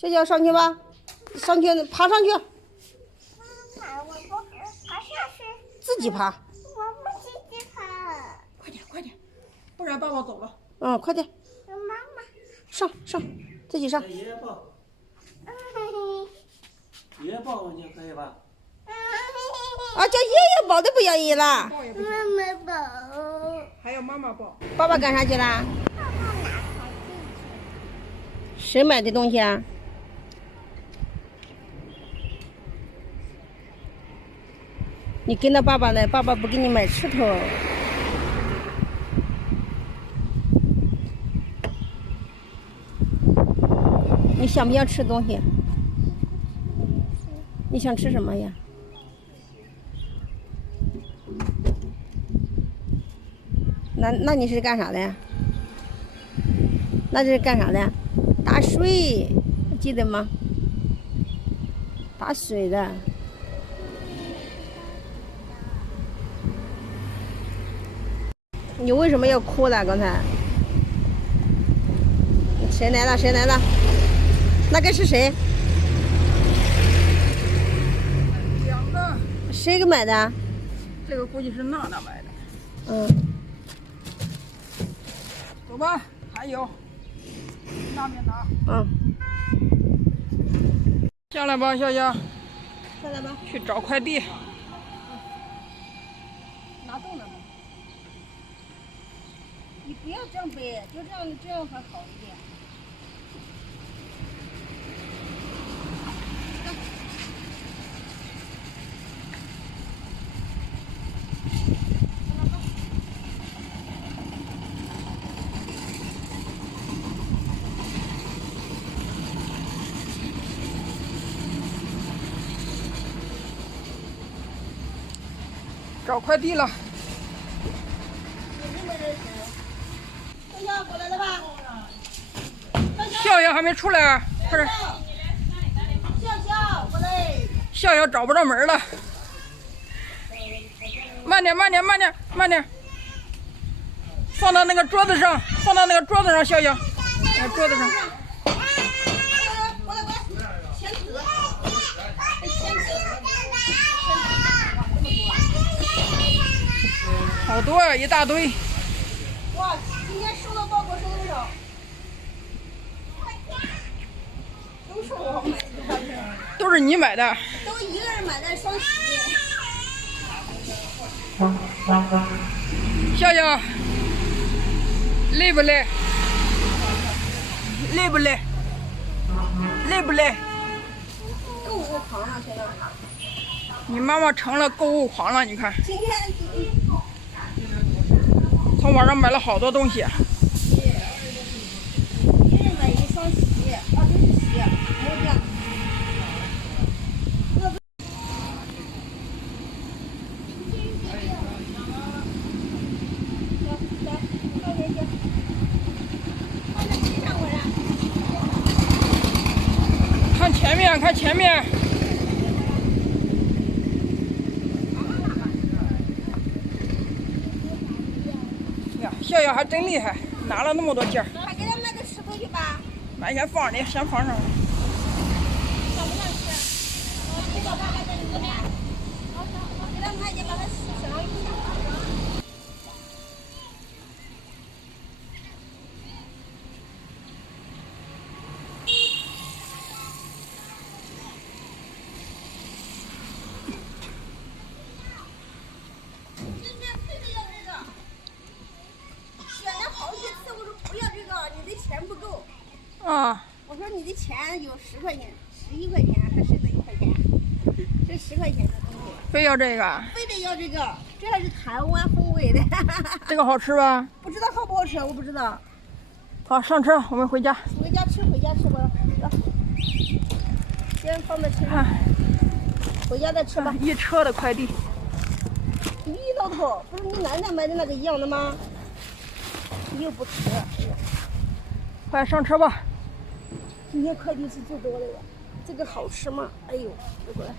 小小上去吧，上去爬上去。我不爬上去。自己爬。我不自己爬。快点快点，不然爸爸走了。嗯，快点。妈妈。上，自己上。爷爷抱。爷爷抱过去可以吧？啊，叫爷爷抱都不愿意了。抱也不行，妈妈抱。还要妈妈抱。爸爸干啥去了？爸爸拿快递去。谁买的东西啊？你跟着爸爸来，爸爸不给你买吃头。你想不想吃东西？你想吃什么呀？那你是干啥的呀？那这是干啥的？打水，记得吗？打水的。你为什么要哭呢？刚才谁来了？谁来了？那个是谁？两个。谁给买的？这个估计是娜娜买的。嗯。走吧，还有，那边拿。嗯。下来吧，笑笑。下来吧。去找快递。拿动了吗？你不要这样背，就这样还好一点。找快递了。小小过来了吧？笑笑还没出来，快点！笑笑过来。笑笑找不着门了。慢点，慢点，慢点，慢点。放到那个桌子上，放到那个桌子上，笑笑。桌子上。过来，签字。好多呀，一大堆。哇，今天收到包裹收多少？都是我买的，都是你买的。都一个人买的双喜。笑笑，累不累？累不累？累不累？购物狂了，现在。你妈妈成了购物狂了，你看。今天。从网上买了好多东西。一人买一双洗，这是洗，没有这样。看前面，看前面。呀，笑笑还真厉害，拿了那么多件儿。快给他买个石头去吧。买先放里，先放上。想不想吃？给我爸爸在里面。给他买点，把它洗上。钱不够啊！我说你的钱有10块钱、11块钱，还剩了1块钱，这10块钱的东西，非要这个？非得要这个，这还是台湾风味的。这个好吃吧？不知道好不好吃，我不知道。好，上车，我们回家。回家吃吧。先放在车上，回家再吃吧。一车的快递。李老头，不是你奶奶买的那个一样的吗？你又不吃。快上车吧。今天快递是最多的呀，这个好吃吗？哎呦，过来。